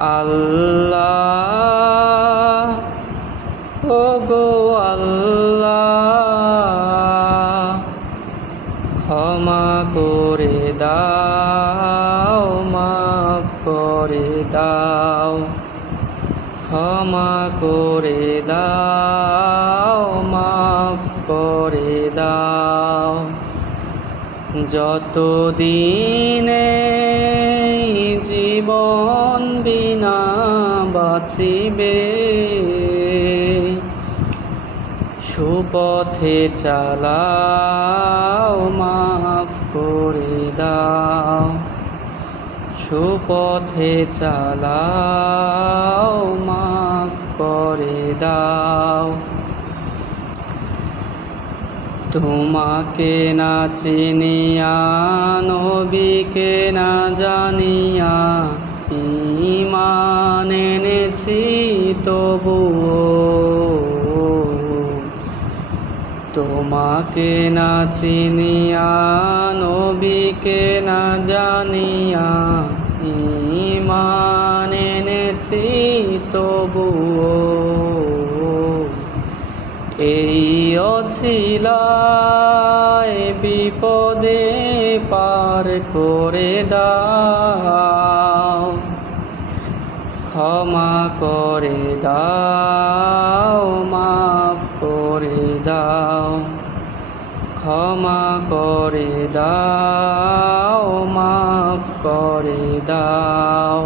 আল্লাহ ওগো আল্লাহ, ক্ষমা করে দাও, মাফ করে দাও, ক্ষমা করে দাও, মাফ করে দাও। যতদিনে জীবন বিনা বাঁচিবে, সুপথে চালাও, মাফ করে দাও, সুপথে চালাও, মাফ করে দাও। তোমাকে না চিনিয়া, নবীকে না জানিয়া, ঈমান এনেছি তবুও। তোমাকে না চিনিয়া, নবীকে না জানিয়া, ঈমান এনেছি তবুও। এই অছিলায় বিপদে পার করে দাও, ক্ষমা করে দাও, মাফ করে দাও, ক্ষমা করে দাও, মাফ করে দাও।